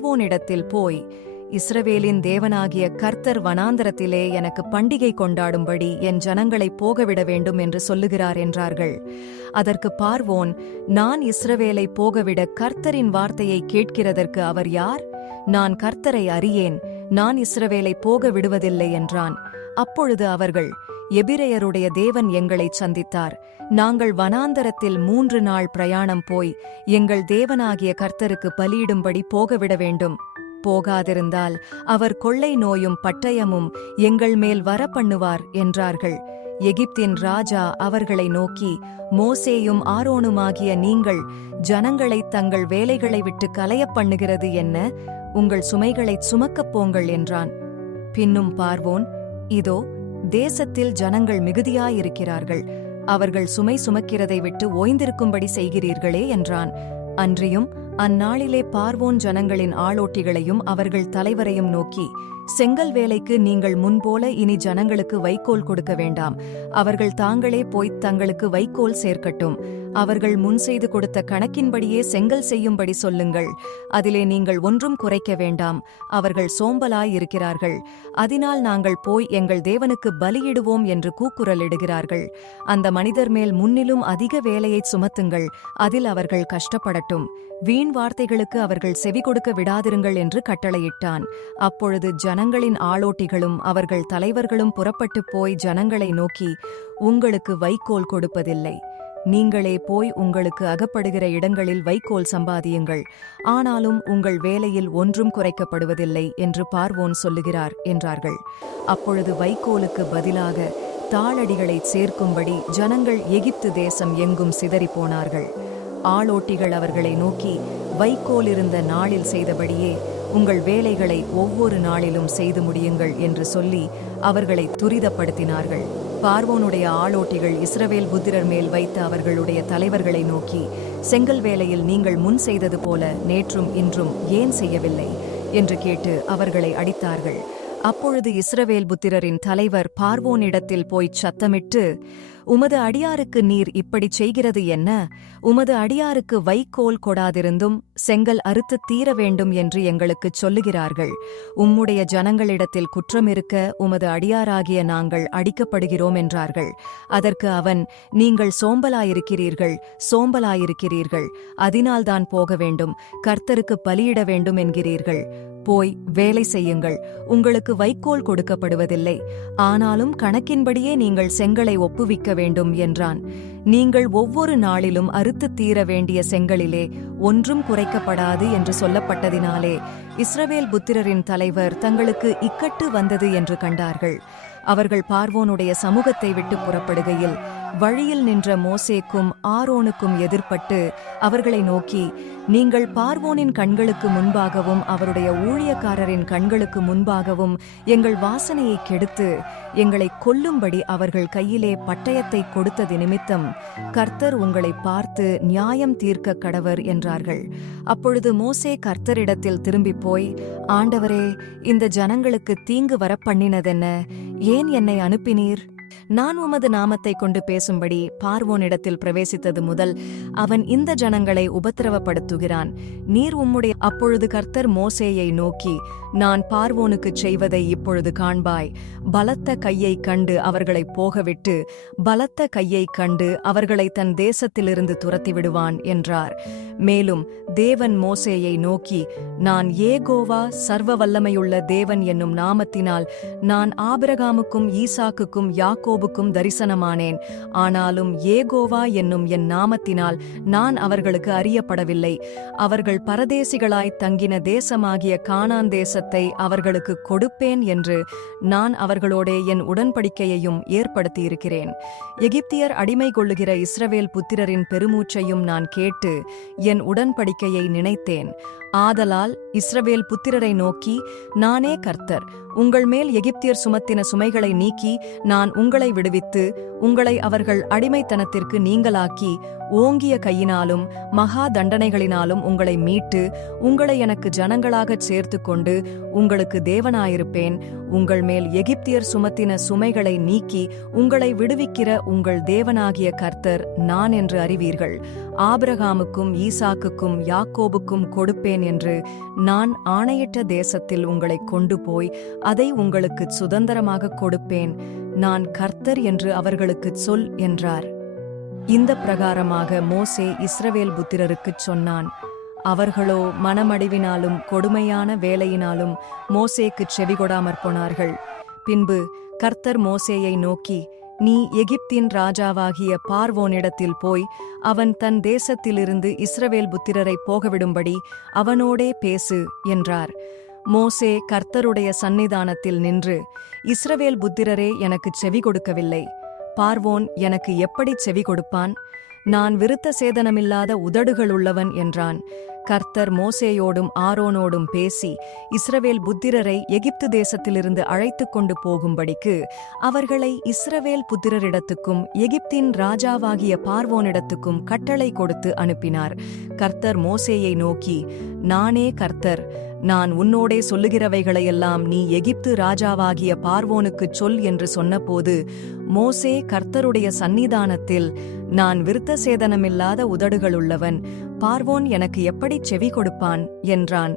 பார்வோனிடத்தில் போய் இஸ்ரவேலின் தேவனாகிய கர்த்தர் வனாந்தரத்திலே எனக்கு பண்டிகை கொண்டாடும்படி என் ஜனங்களை போகவிட வேண்டும் என்று சொல்லுகிறார் என்றார்கள். அதற்கு பார்வோன் நான் இஸ்ரவேலை போகவிட கர்த்தரின் வார்த்தையை கேட்கிறதற்கு அவர் யார்? நான் கர்த்தரை அறியேன் நான் இஸ்ரவேலை போக விடுவதில்லை என்றான். அப்பொழுது அவர்கள் எபிரையருடைய தேவன் எங்களைச் சந்தித்தார். நாங்கள் வனாந்தரத்தில் மூன்று நாள் பிரயாணம் போய் எங்கள் தேவனாகிய கர்த்தருக்கு பலியிடும்படி போகவிட வேண்டும். போகாதிருந்தால் அவர் கொள்ளை நோயும் பட்டயமும் எங்கள் மேல் வர பண்ணுவார் என்றார்கள். எகிப்தின் ராஜா அவர்களை நோக்கி மோசேயும் ஆரோனுமாகிய நீங்கள் ஜனங்களைத் தங்கள் வேலைகளை விட்டு கலையப் பண்ணுகிறது என்ன? உங்கள் சுமைகளைச் சுமக்கப் போங்கள் என்றான். பின்னும் பார்வோன் இதோ தேசத்தில் ஜனங்கள் மிகுதியாயிருக்கிறார்கள். அவர்கள் சுமை சுமக்கிறதை விட்டு ஓய்ந்திருக்கும்படி செய்கிறீர்களே என்றான். அன்றியும் அந்நாளிலே பார்வோன் ஜனங்களின் ஆளோட்டிகளையும் அவர்கள் தலைவரையும் நோக்கி செங்கல் வேலைக்கு நீங்கள் முன்போல இனி ஜனங்களுக்கு வைக்கோல் கொடுக்க வேண்டாம். அவர்கள் தாங்களே போய்த் தங்களுக்கு வைக்கோல் சேர்க்கட்டும். அவர்கள் முன் செய்து கொடுத்த கணக்கின்படியே செங்கல் செய்யும்படி சொல்லுங்கள். அதிலே நீங்கள் ஒன்றும் குறைக்க வேண்டாம். அவர்கள் சோம்பலாயிருக்கிறார்கள். அதனால் நாங்கள் போய் எங்கள் தேவனுக்கு பலியிடுவோம் என்று கூக்குரலிடுகிறார்கள். அந்த மனிதர் மேல் முன்னிலும் அதிக வேலையை சுமத்துங்கள். அதில் அவர்கள் கஷ்டப்படட்டும். வீண் வார்த்தைகளுக்கு அவர்கள் செவி கொடுக்க விடாதிருங்கள் என்று கட்டளையிட்டான். அப்பொழுது ஜன ஜனங்களின் ஆளோட்டிகளும் அவர்கள் தலைவர்களும் புறப்பட்டுப் போய் ஜனங்களை நோக்கி உங்களுக்கு வைக்கோல் கொடுப்பதில்லை. நீங்களே போய் உங்களுக்கு அகப்படுகிற இடங்களில் வைக்கோல் சம்பாதியுங்கள். ஆனாலும் உங்கள் வேலையில் ஒன்றும் குறைக்கப்படுவதில்லை என்று பார்வோன் சொல்லுகிறார் என்றார்கள். அப்பொழுது வைக்கோலுக்கு பதிலாக தாளடிகளை சேர்க்கும்படி ஜனங்கள் எகிப்து தேசம் எங்கும் சிதறிப் போனார்கள் ஆளோட்டிகள் அவர்களை நோக்கி வைக்கோல் இருந்த நாளில் செய்தபடியே உங்கள் வேலைகளை ஒவ்வொரு நாளிலும் செய்து முடியுங்கள் என்று சொல்லி அவர்களை துரிதப்படுத்தினார்கள். பார்வோனுடைய ஆளோட்டிகள் இஸ்ரவேல் புத்திரர் மேல் வைத்த அவர்களுடைய தலைவர்களை நோக்கி செங்கல் வேலையில் நீங்கள் முன் செய்தது போல நேற்றும் இன்றும் ஏன் செய்யவில்லை? என்று கேட்டு அவர்களை அடித்தார்கள். அப்பொழுது இஸ்ரவேல் புத்திரரின் தலைவர் பார்வோனிடத்தில் போய்ச் சத்தமிட்டு உமது அடியாருக்கு நீர் இப்படிச் செய்கிறது என்ன? உமது அடியாருக்கு வைக்கோல் கொடாதிருந்தும் செங்கல் அறுத்துத் தீர வேண்டும் என்று எங்களுக்குச் சொல்லுகிறார்கள். உம்முடைய ஜனங்களிடத்தில் குற்றமிருக்க உமது அடியாராகிய நாங்கள் அடிக்கப்படுகிறோம் என்றார்கள். அதற்கு அவன் நீங்கள் சோம்பலாயிருக்கிறீர்கள் சோம்பலாயிருக்கிறீர்கள் அதனால்தான் போக வேண்டும் கர்த்தருக்கு பலியிட வேண்டும் என்கிறீர்கள். போய் வேலை செய்யுங்கள். உங்களுக்கு வைக்கோல் கொடுக்கப்படுவதில்லை. ஆனாலும் கணக்கின்படியே நீங்கள் செங்கலை ஒப்புவிக்க வேண்டும் என்றான். நீங்கள் ஒவ்வொரு நாளிலும் அறுத்துத் தீர வேண்டிய செங்கலிலே ஒன்றும் குறைக்கப்படாது என்று சொல்லப்பட்டதினாலே இஸ்ரவேல் புத்திரரின் தலைவர் தங்களுக்கு இக்கட்டு வந்தது என்று கண்டார்கள். அவர்கள் பார்வோனுடைய சமூகத்தை விட்டு புறப்படுகையில் வழியில் நின்ற மோசேக்கும் ஆரோனுக்கும் எதிர்ப்பட்டு அவர்களை நோக்கி நீங்கள் பார்வோனின் கண்களுக்கு முன்பாகவும் அவருடைய ஊழியக்காரரின் கண்களுக்கு முன்பாகவும் எங்கள் வாசனையை கெடுத்து எங்களை கொல்லும்படி அவர்கள் கையிலே பட்டயத்தை கொடுத்தது நிமித்தம் கர்த்தர் உங்களை பார்த்து நியாயம் தீர்க்க கடவர் என்றார்கள். அப்பொழுது மோசே கர்த்தரிடத்தில் திரும்பிப் போய் ஆண்டவரே இந்த ஜனங்களுக்கு தீங்கு வரப்பண்ணினதென்ன? ஏன் என்னை அனுப்பினீர்? நான் உமது நாமத்தை கொண்டு பேசும்படி பார்வோனிடத்தில் பிரவேசித்தது முதல் அவன் இந்த ஜனங்களை உபத்திரவப்படுத்துகிறான். நீர் உம்முடைய அப்பொழுது கர்த்தர் மோசேயை நோக்கி நான் பார்வோனுக்குச் செய்வதை இப்பொழுது காண்பாய். பலத்த கையை கண்டு அவர்களை போகவிட்டு பலத்த கையை கண்டு அவர்களை தன் தேசத்திலிருந்து துரத்தி விடுவான் என்றார். மேலும் தேவன் மோசேயை நோக்கி நான் ஏகோவா சர்வ வல்லமையுள்ள தேவன் என்னும் நாமத்தினால் நான் ஆபிரகாமுக்கும் ஈசாக்குக்கும் யாக்கோபுக்கும் தரிசனமானேன். ஆனாலும் ஏகோவா என்னும் என் நாமத்தினால் நான் அவர்களுக்கு அறியப்படவில்லை. அவர்கள் பரதேசிகளாய் தங்கின தேசமாகிய கானான் தேசத்தை அவர்களுக்கு கொடுப்பேன் என்று நான் அவர்களோடே என் உடன்படிக்கையையும் ஏற்படுத்தியிருக்கிறேன். எகிப்தியர் அடிமை கொள்ளுகிற இஸ்ரவேல் புத்திரரின் பெருமூச்சையும் நான் கேட்டு என் உடன்படிக்கையை நினைத்தேன். ஆதலால் இஸ்ரவேல் புத்திரரை நோக்கி நானே கர்த்தர் உங்கள் மேல் எகிப்தியர் சுமத்தின சுமைகளை நீக்கி நான் உங்களை விடுவித்து உங்களை அவர்கள் அடிமைத்தனத்திற்கு நீங்களாக்கி ஓங்கிய கையினாலும் மகா தண்டனைகளினாலும் உங்களை மீட்டு உங்களை எனக்கு ஜனங்களாகச் சேர்த்து கொண்டு உங்களுக்கு தேவனாயிருப்பேன் உங்கள் மேல் எகிப்தியர் சுமத்தின சுமைகளை நீக்கி உங்களை விடுவிக்கிற உங்கள் தேவனாகிய கர்த்தர் நான் என்று அறிவீர்கள். ஆபிரகாமுக்கும் ஈசாக்குக்கும் யாக்கோபுக்கும் கொடுப்பேன் என்று நான் ஆணையிட்ட தேசத்தில் உங்களை கொண்டு போய் அதை உங்களுக்கு சுதந்திரமாக கொடுப்பேன். நான் கர்த்தர் என்று அவர்களுக்குச் சொல் என்றார். இந்த பிரகாரமாக மோசே இஸ்ரவேல் புத்திரருக்குச் சொன்னான். அவர்களோ மனமடிவினாலும் கொடுமையான வேலையினாலும் மோசேக்குச் செவிகொடாமற் போனார்கள். பின்பு கர்த்தர் மோசேயை நோக்கி நீ எகிப்தின் ராஜாவாகிய பார்வோனிடத்தில் போய் அவன் தன் தேசத்திலிருந்து இஸ்ரவேல் புத்திரரை போகவிடும்படி அவனோடே பேசு என்றார். மோசே கர்த்தருடைய சந்நிதானத்தில் நின்று இஸ்ரவேல் புத்திரரே எனக்குச் செவி கொடுக்கவில்லை. பார்வோன் எனக்கு எப்படி செவி கொடுப்பான்? நான் விருத்த சேதனமில்லாத உதடுகளுள்ளவன் என்றான். கர்த்தர் மோசேயோடும் ஆரோனோடும் பேசி இஸ்ரவேல் புத்திரரை எகிப்து தேசத்திலிருந்து அழைத்துக் கொண்டு போகும்படிக்கு அவர்களை இஸ்ரவேல் புத்திரரிடத்துக்கும் எகிப்தின் ராஜாவாகிய பார்வோனிடத்துக்கும் கட்டளை கொடுத்து அனுப்பினார். கர்த்தர் மோசேயை நோக்கி நானே கர்த்தர். நான் உன்னோடே சொல்லுகிறவைகளையெல்லாம் நீ எகிப்து ராஜாவாகிய பார்வோனுக்குச் சொல் என்று சொன்னபோது மோசே கர்த்தருடைய சந்நிதானத்தில் நான் விருத்த சேதனமில்லாத உதடுகளுள்ளவன் பார்வோன் எனக்கு எப்படிச் செவி கொடுப்பான்? என்றான்.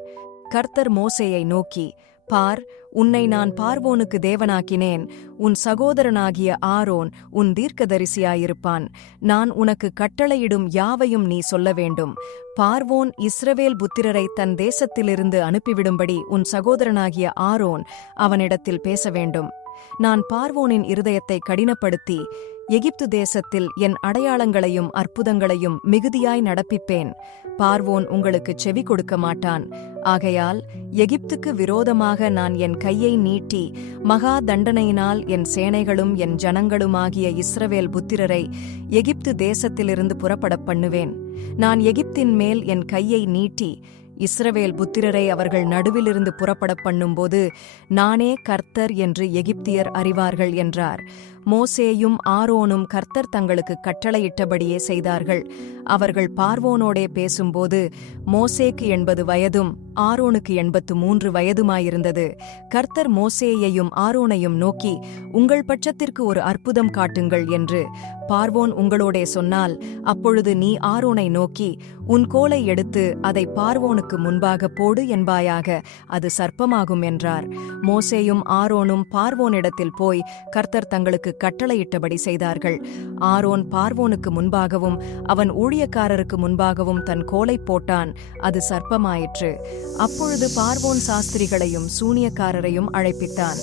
கர்த்தர் மோசேயை நோக்கி பார் உன்னை நான் பார்வோனுக்கு தேவனாக்கினேன். உன் சகோதரனாகிய ஆரோன் உன் தீர்க்கதரிசியாயிருப்பான். நான் உனக்கு கட்டளையிடும் யாவையும் நீ சொல்ல வேண்டும். பார்வோன் இஸ்ரவேல் புத்திரரை தன் தேசத்திலிருந்து அனுப்பிவிடும்படி உன் சகோதரனாகிய ஆரோன் அவனிடத்தில் பேச வேண்டும். நான் பார்வோனின் இருதயத்தை கடினப்படுத்தி எகிப்து தேசத்தில் என் அடையாளங்களையும் அற்புதங்களையும் மிகுதியாய் நடப்பிப்பேன். பார்வோன் உங்களுக்கு செவி கொடுக்க மாட்டான். ஆகையால் எகிப்துக்கு விரோதமாக நான் என் கையை நீட்டி மகா தண்டனையினால் என் சேனைகளும் என் ஜனங்களுமாகிய இஸ்ரவேல் புத்திரரை எகிப்து தேசத்திலிருந்து புறப்படப் பண்ணுவேன். நான் எகிப்தின் மேல் என் கையை நீட்டி இஸ்ரவேல் புத்திரரை அவர்கள் நடுவிலிருந்து புறப்படப் பண்ணும்போது நானே கர்த்தர் என்று எகிப்தியர் அறிவார்கள் என்றார். மோசேயும் ஆரோனும் கர்த்தர் தங்களுக்கு கட்டளையிட்டபடியே செய்தார்கள். அவர்கள் பார்வோனோடே பேசும்போது மோசேக்கு எண்பது வயதும் ஆரோனுக்கு எண்பத்து மூன்று வயதுமாயிருந்தது. கர்த்தர் மோசேயையும் ஆரோனையும் நோக்கி உங்கள் பட்சத்திற்கு ஒரு அற்புதம் காட்டுங்கள் என்று பார்வோன் உங்களோடே சொன்னால் அப்பொழுது நீ ஆரோனை நோக்கி உன் கோலை எடுத்து அதை பார்வோனுக்கு முன்பாக போடு என்பாயாக அது சர்ப்பமாகும் என்றார். மோசேயும் ஆரோனும் பார்வோனிடத்தில் போய் கர்த்தர் தங்களுக்கு கட்டளையிட்டபடி செய்தார்கள். ஆரோன் பார்வோனுக்கு முன்பாகவும் அவன் ஊழியக்காரருக்கு முன்பாகவும் தன் கோலை போட்டான். அது சர்ப்பமாயிற்று. அப்பொழுது பார்வோன் சாஸ்திரிகளையும் சூனியக்காரரையும் அழைப்பித்தான்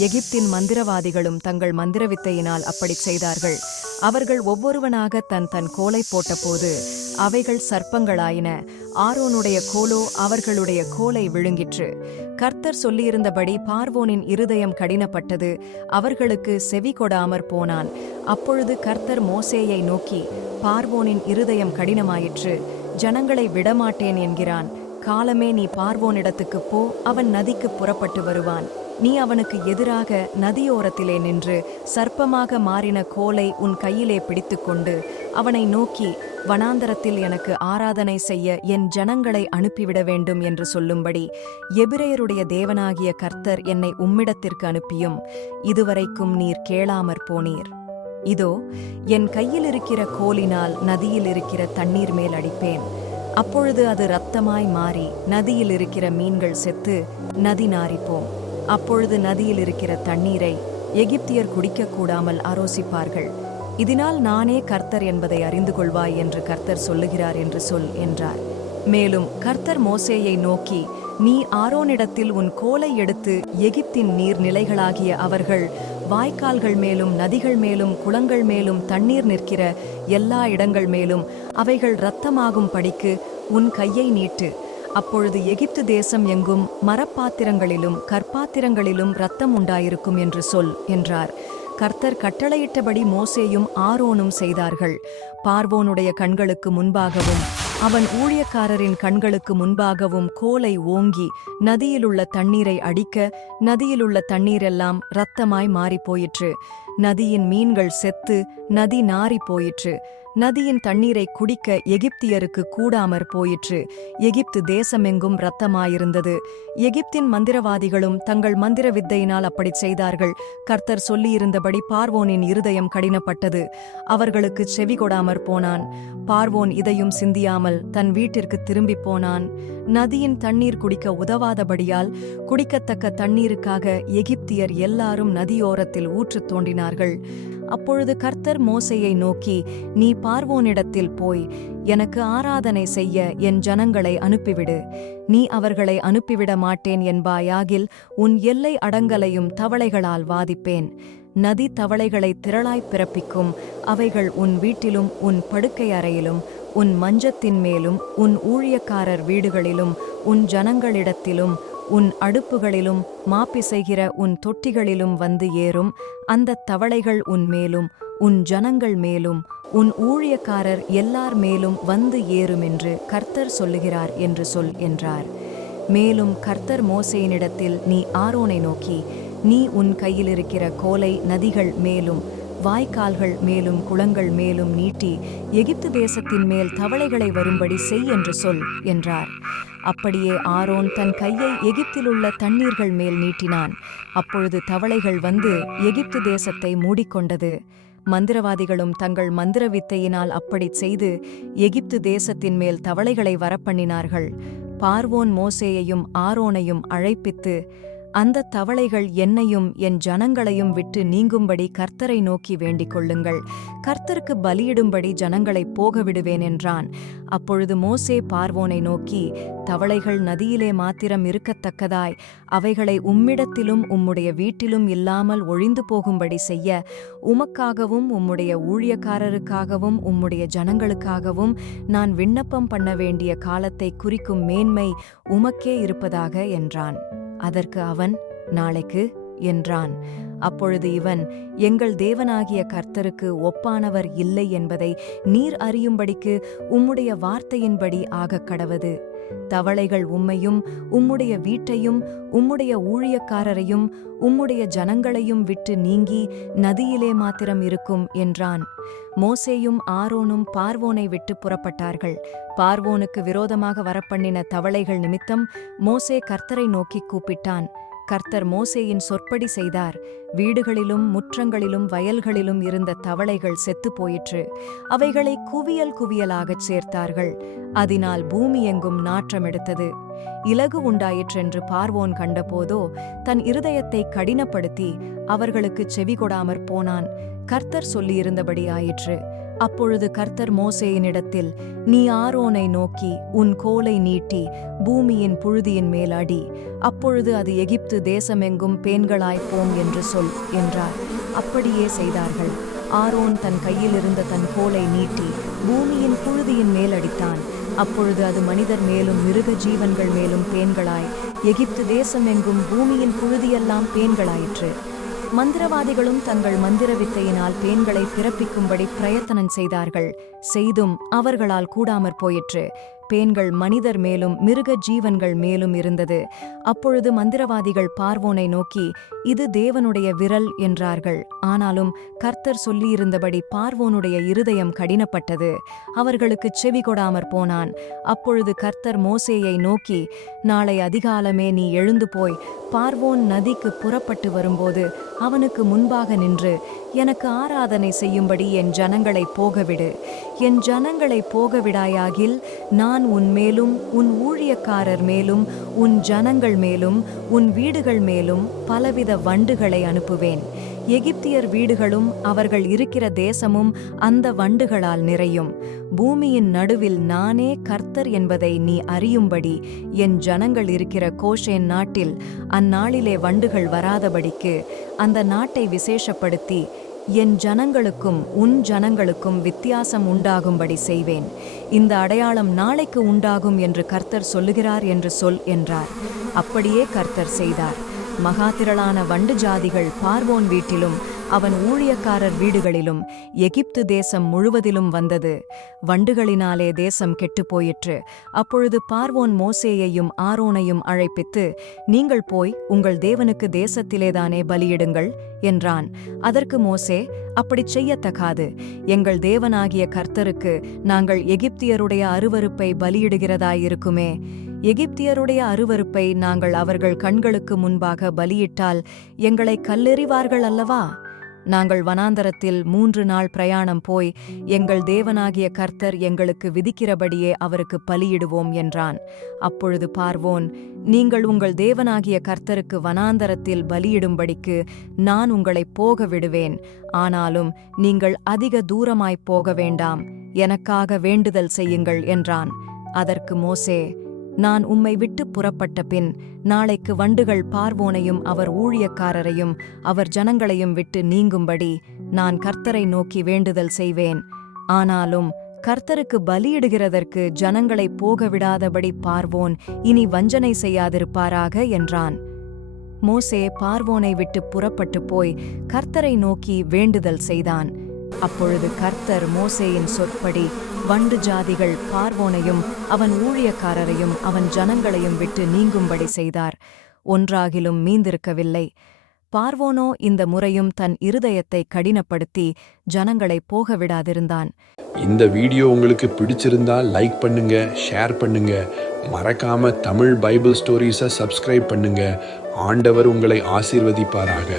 எகிப்தின் மந்திரவாதிகளும் தங்கள் மந்திரவித்தையினால் அப்படிச் செய்தார்கள். அவர்கள் ஒவ்வொருவனாக தன் தன் கோலை போட்டபோது அவைகள் சர்ப்பங்களாயின. ஆரோனுடைய கோலோ அவர்களுடைய கோலை விழுங்கிற்று. கர்த்தர் சொல்லியிருந்தபடி பார்வோனின் இருதயம் கடினப்பட்டது. அவர்களுக்கு செவி கொடாமற் போனான். அப்பொழுது கர்த்தர் மோசேயை நோக்கி பார்வோனின் இருதயம் கடினமாயிற்று. ஜனங்களை விடமாட்டேன் என்கிறான். காலமே நீ பார்வோனிடத்துக்குப் போ. அவன் நதிக்கு புறப்பட்டு வருவான். நீ அவனுக்கு எதிராக நதியோரத்திலே நின்று சர்ப்பமாக மாறின கோலை உன் கையிலே பிடித்துக்கொண்டு அவனை நோக்கி வனாந்தரத்தில் எனக்கு ஆராதனை செய்ய என் ஜனங்களை அனுப்பிவிட வேண்டும் என்று சொல்லும்படி எபிரேயருடைய தேவனாகிய கர்த்தர் என்னை உம்மிடத்திற்கு அனுப்பியும். இதுவரைக்கும் நீர் கேளாமற் போனீர். இதோ என் கையில் இருக்கிற கோலினால் நதியில் இருக்கிற தண்ணீர் மேல் அடிப்பேன். அப்பொழுது அது இரத்தமாய் மாறி நதியில் இருக்கிற மீன்கள் செத்து நதி நாரிப்போம் அப்பொழுது நதியில் இருக்கிற தண்ணீரை எகிப்தியர் குடிக்கக்கூடாமல் ஆரோசிப்பார்கள். இதனால் நானே கர்த்தர் என்பதை அறிந்து கொள்வாய் என்று கர்த்தர் சொல்லுகிறார் என்று சொல் என்றார். மேலும் கர்த்தர் மோசேயை நோக்கி நீ ஆரோனிடத்தில் உன் கோலை எடுத்து எகிப்தின் நீர்நிலைகளாகிய அவர்கள் வாய்க்கால்கள் மேலும் நதிகள் மேலும் குளங்கள் மேலும் தண்ணீர் நிற்கிற எல்லா இடங்கள் மேலும் அவைகள் இரத்தமாகும் படிக்கு உன் கையை நீட்டு. அப்பொழுது எகிப்து தேசம் எங்கும் மரப்பாத்திரங்களிலும் கற்பாத்திரங்களிலும் இரத்தம் உண்டாயிருக்கும் என்று சொல் என்றார். கர்த்தர் கட்டளையிட்டபடி மோசேயும் ஆரோனும் செய்தார்கள். பார்வோனுடைய கண்களுக்கு முன்பாகவும் அவன் ஊழியக்காரரின் கண்களுக்கு முன்பாகவும் கோலை ஓங்கி நதியிலுள்ள தண்ணீரை அடிக்க நதியிலுள்ள தண்ணீரெல்லாம் இரத்தமாய் மாறிப்போயிற்று. நதியின் மீன்கள் செத்து நதி நாறிப் போயிற்று. நதியின் தண்ணீரை குடிக்க எகிப்தியருக்கு கூடாமற் போயிற்று. எகிப்து தேசமெங்கும் இரத்தமாயிருந்தது. எகிப்தின் மந்திரவாதிகளும் தங்கள் மந்திர வித்தையினால் அப்படிச் செய்தார்கள். கர்த்தர் சொல்லியிருந்தபடி பார்வோனின் இருதயம் கடினப்பட்டது. அவர்களுக்கு செவி கொடாமற் போனான். பார்வோன் இதையும் சிந்தியாமல் தன் வீட்டிற்கு திரும்பிப் போனான். நதியின் தண்ணீர் குடிக்க உதவாதபடியால் குடிக்கத்தக்க தண்ணீருக்காக எகிப்தியர் எல்லாரும் நதியோரத்தில் ஊற்றுத் தோண்டினார்கள் அப்பொழுது கர்த்தர் மோசையை நோக்கி நீ பார்வோனிடத்தில் போய் எனக்கு ஆராதனை செய்ய என் ஜனங்களை அனுப்பிவிடு. நீ அவர்களை அனுப்பிவிட மாட்டேன் என்பாயாகில் உன் எல்லை அடங்கலையும் தவளைகளால் வாதிப்பேன். நதி தவளைகளை திரளாய்ப் பிறப்பிக்கும் அவைகள் உன் வீட்டிலும் உன் படுக்கை அறையிலும் உன் மஞ்சத்தின் மேலும் உன் ஊழியக்காரர் வீடுகளிலும் உன் ஜனங்களிடத்திலும் உன் அடுப்புகளிலும் மாப்பிசைகிற உன் தொட்டிகளிலும் வந்து ஏறும். அந்தத் தவளைகள் உன் மேலும் உன் ஜனங்கள் மேலும் உன் ஊழியக்காரர் எல்லார் மேலும் வந்து ஏறும் என்று கர்த்தர் சொல்லுகிறார் என்று சொல் என்றார். மேலும் கர்த்தர் மோசையினிடத்தில் நீ ஆரோனை நோக்கி நீ உன் கையிலிருக்கிற கோலை நதிகள் மேலும் வாய்க்கால்கள் மேலும் குளங்கள் மேலும் நீட்டி எகிப்து தேசத்தின் மேல் தவளைகளை வரும்படி செய் என்று சொல் என்றார். அப்படியே ஆரோன் தன் கையை எகிப்திலுள்ள தண்ணீர்கள் மேல் நீட்டினான். அப்பொழுது தவளைகள் வந்து எகிப்து தேசத்தை மூடிக்கொண்டது. மந்திரவாதிகளும் தங்கள் மந்திர வித்தையினால் அப்படிச் செய்து எகிப்து தேசத்தின் மேல் தவளைகளை வரப்பண்ணினார்கள். பார்வோன் மோசேயையும் ஆரோனையும் அழைப்பித்து அந்த தவளைகள் என்னையும் என் ஜனங்களையும் விட்டு நீங்கும்படி கர்த்தரை நோக்கி வேண்டிக் கொள்ளுங்கள். கர்த்தருக்கு பலியிடும்படி ஜனங்களை போக விடுவேன் என்றான். அப்பொழுது மோசே பார்வோனை நோக்கி தவளைகள் நதியிலே மாத்திரம் இருக்கத்தக்கதாய் அவைகளை உம்மிடத்திலும் உம்முடைய வீட்டிலும் இல்லாமல் ஒழிந்து போகும்படி செய்ய உமக்காகவும் உம்முடைய ஊழியக்காரருக்காகவும் உம்முடைய ஜனங்களுக்காகவும் நான் விண்ணப்பம் பண்ண வேண்டிய காலத்தை குறிக்கும் மேன்மை உமக்கே இருப்பதாக என்றான். அதற்கு அவன் நாளைக்கு என்றான். அப்பொழுது இவன் எங்கள் தேவனாகிய கர்த்தருக்கு ஒப்பானவர் இல்லை என்பதை நீர் அறியும்படிக்கு உம்முடைய வார்த்தையின்படி ஆகக் கடவது. தவளைகள் உம்மையும் உம்முடைய வீட்டையும் உம்முடைய ஊழியக்காரரையும் உம்முடைய ஜனங்களையும் விட்டு நீங்கி நதியிலே மாத்திரம் இருக்கும் என்றான். மோசேயும் ஆரோனும் பார்வோனை விட்டு புறப்பட்டார்கள். பார்வோனுக்கு விரோதமாக வரப்பண்ணின தவளைகள் நிமித்தம் மோசே கர்த்தரை நோக்கி கூப்பிட்டான். கர்த்தர் மோசேயின் சொற்படி செய்தார். வீடுகளிலும் முற்றங்களிலும் வயல்களிலும் இருந்த தவளைகள் செத்துப் போயிற்று. அவைகளை குவியல் குவியலாகச் சேர்த்தார்கள். அதனால் பூமி எங்கும் நாற்றம் எடுத்தது. இலகு உண்டாயிற்றென்று பார்வோன் கண்டபோதோ தன் இருதயத்தை கடினப்படுத்தி அவர்களுக்குச் செவிகொடாமற் போனான். கர்த்தர் சொல்லியிருந்தபடி ஆயிற்று அப்பொழுது கர்த்தர் மோசேயினிடத்தில் நீ ஆரோனை நோக்கி உன் கோலை நீட்டி பூமியின் புழுதியின் மேல் அடி. அப்பொழுது அது எகிப்து தேசமெங்கும் பேண்களாய்ப்போம் என்று சொல் என்றார். அப்படியே செய்தார்கள். ஆரோன் தன் கையில் இருந்த தன் கோலை நீட்டி பூமியின் புழுதியின் மேல் அடித்தான். அப்பொழுது அது மனிதர் மேலும் மிருக ஜீவன்கள் மேலும் பேன்களாய் எகிப்து தேசமெங்கும் பூமியின் புழுதியெல்லாம் பேன்களாயிற்று மந்திரவாதிகளும் தங்கள் மந்திர வித்தையினால் பேண்களை பிறப்பிக்கும்படி பிரயத்தனம் செய்தார்கள். செய்தும் அவர்களால் கூடாமற் போயிற்று. பேன்கள் மனிதர் மேலும் மிருக ஜீவன்கள் மேலும் இருந்தது. அப்பொழுது மந்திரவாதிகள் பார்வோனை நோக்கி இது தேவனுடைய விரல் என்றார்கள். ஆனாலும் கர்த்தர் சொல்லியிருந்தபடி பார்வோனுடைய இருதயம் கடினப்பட்டது. அவர்களுக்குச் செவி கொடாமற் போனான். அப்பொழுது கர்த்தர் மோசேயை நோக்கி நாளை அதிகாலமே நீ எழுந்து போய் பார்வோன் நதிக்கு புறப்பட்டு வரும்போது அவனுக்கு முன்பாக நின்று எனக்கு ஆராதனை செய்யும்படி என் ஜனங்களை போகவிடு. என் ஜனங்களை போகவிடாயாகில் நான் உன் மேலும் உன் ஊழியக்காரர் மேலும் உன் ஜனங்கள் மேலும் உன் வீடுகள் மேலும் பலவித வண்டுகளை அனுப்புவேன். எகிப்தியர் வீடுகளும் அவர்கள் இருக்கிற தேசமும் அந்த வண்டுகளால் நிறையும். பூமியின் நடுவில் நானே கர்த்தர் என்பதை நீ அறியும்படி என் ஜனங்கள் இருக்கிற கோஷேன் நாட்டில் அந்நாளிலே வண்டுகள் வராதபடிக்கு அந்த நாட்டை விசேஷப்படுத்தி என் ஜனங்களுக்கும் உன் ஜனங்களுக்கும் வித்தியாசம் உண்டாகும்படி செய்வேன். இந்த அடையாளம் நாளைக்கு உண்டாகும் என்று கர்த்தர் சொல்லுகிறார் என்று சொல் என்றார். அப்படியே கர்த்தர் செய்தார். மகாத்திரளான வண்டு ஜாதிகள் பார்வோன் வீட்டிலும் அவன் ஊழியக்காரர் வீடுகளிலும் எகிப்து தேசம் முழுவதிலும் வந்தது. வண்டுகளினாலே தேசம் கெட்டுப் போயிற்று. அப்பொழுது பார்வோன் மோசேயையும் ஆரோனையும் அழைப்பித்து நீங்கள் போய் உங்கள் தேவனுக்கு தேசத்திலேதானே பலியிடுங்கள்? என்றான். அதற்கு மோசே அப்படிச் செய்யத்தகாது. எங்கள் தேவனாகிய கர்த்தருக்கு நாங்கள் எகிப்தியருடைய அருவருப்பை பலியிடுகிறதாயிருக்குமே. எகிப்தியருடைய அருவருப்பை நாங்கள் அவர்கள் கண்களுக்கு முன்பாக பலியிட்டால் எங்களை கல்லெறிவார்கள் அல்லவா? நாங்கள் வனாந்தரத்தில் மூன்று நாள் பிரயாணம் போய் எங்கள் தேவனாகிய கர்த்தர் எங்களுக்கு விதிக்கிறபடியே அவருக்கு பலியிடுவோம் என்றான். அப்பொழுது பார்வோன் நீங்கள் உங்கள் தேவனாகிய கர்த்தருக்கு வனாந்தரத்தில் பலியிடும்படிக்கு நான் உங்களை போக விடுவேன். ஆனாலும் நீங்கள் அதிக தூரமாய்ப் போக வேண்டாம். எனக்காக வேண்டுதல் செய்யுங்கள் என்றான். அதற்கு மோசே நான் உம்மை விட்டு புறப்பட்ட பின் நாளைக்கு வண்டுகள் பார்வோனையும் அவர் ஊழியக்காரரையும் அவர் ஜனங்களையும் விட்டு நீங்கும்படி நான் கர்த்தரை நோக்கி வேண்டுதல் செய்வேன். ஆனாலும் கர்த்தருக்கு பலியிடுகிறதற்கு ஜனங்களை போக விடாதபடி பார்வோன் இனி வஞ்சனை செய்யாதிருப்பாராக என்றான். மோசே பார்வோனை விட்டு புறப்பட்டு போய் கர்த்தரை நோக்கி வேண்டுதல் செய்தான். அப்பொழுது கர்த்தர் மோசேயின் சொற்படி வண்டு ஜாதிகள் பார்வோனையும் அவன் ஊழியக்காரரையும் அவன் ஜனங்களையும் விட்டு நீங்கும்படி செய்தார். ஒன்றாகிலும் மீந்திருக்கவில்லை. பார்வோனோ இந்த முறையும் தன் இருதயத்தை கடினப்படுத்தி ஜனங்களை போக விடாதிருந்தான் இந்த வீடியோ உங்களுக்கு பிடிச்சிருந்தா லைக் பண்ணுங்க ஷேர் பண்ணுங்க. மறக்காம தமிழ் பைபிள் ஸ்டோரிஸை சப்ஸ்கிரைப் பண்ணுங்க. ஆண்டவர் உங்களை ஆசீர்வதிப்பாராக.